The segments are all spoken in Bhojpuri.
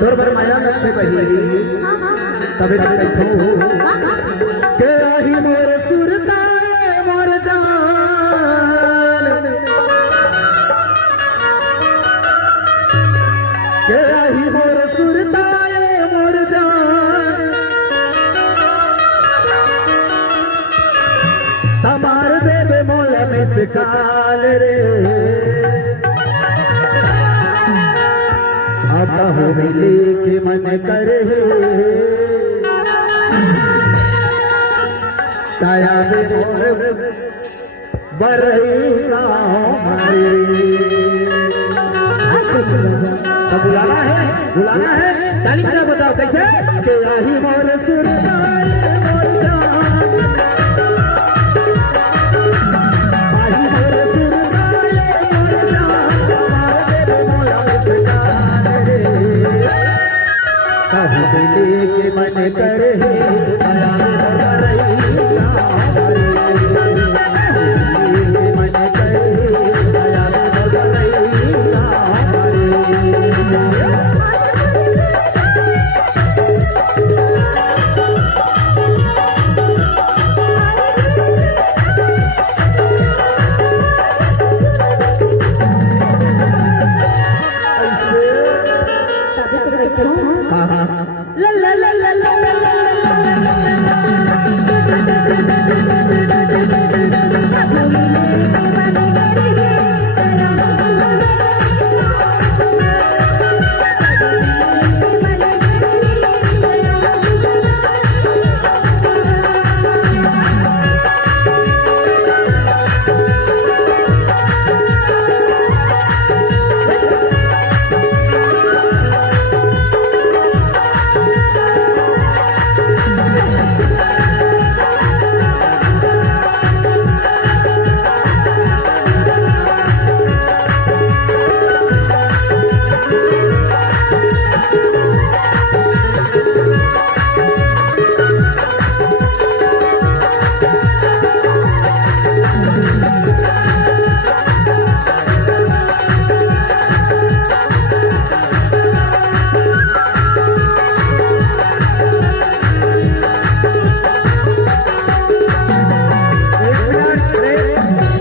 तोर बर माया नथे बहिरी तबे तक बैठो के आही मोर सुरताए मोर जान के आही मोर सुरताए मोर जान तमार बेबे मोल मिस काल रे हो मिले के मन करे साया में मोर बरईला बुलाना है ताली बजा बताओ कैसे के आही मोर सुरताए के मन करे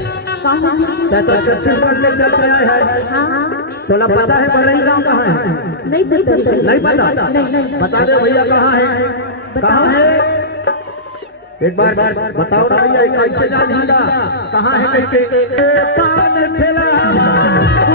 तो छत्तीसगढ़ में चल गया है। तोला पता है बरई गांव कहाँ है? नहीं पता। नहीं पता? बता दे भैया कहाँ है? कहाँ है? एक बार बताओ ना भैया कैसे जानेगा कहाँ है? कैसे पान खेला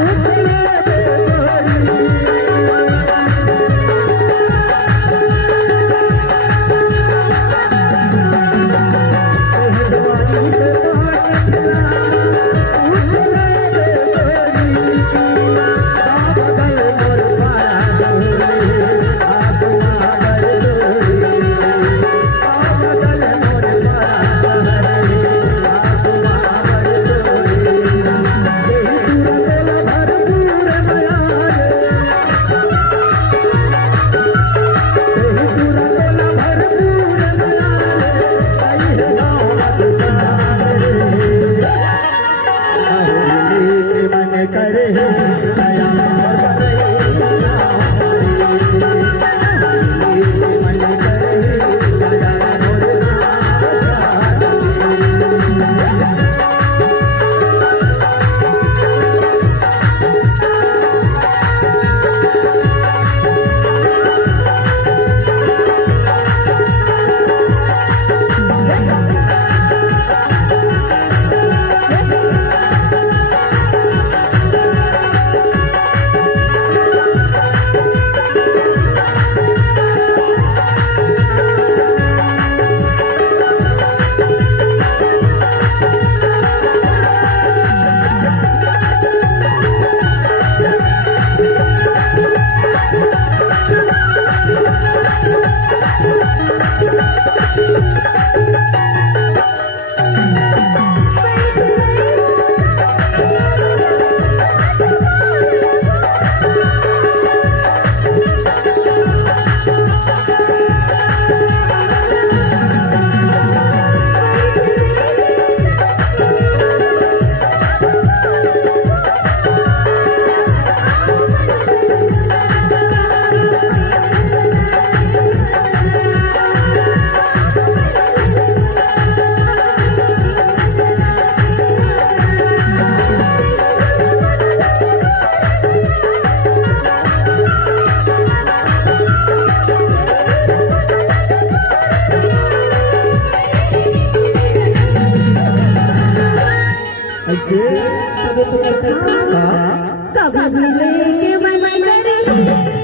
ऐसे कभी तो कहता का कभी भी लेके मन करे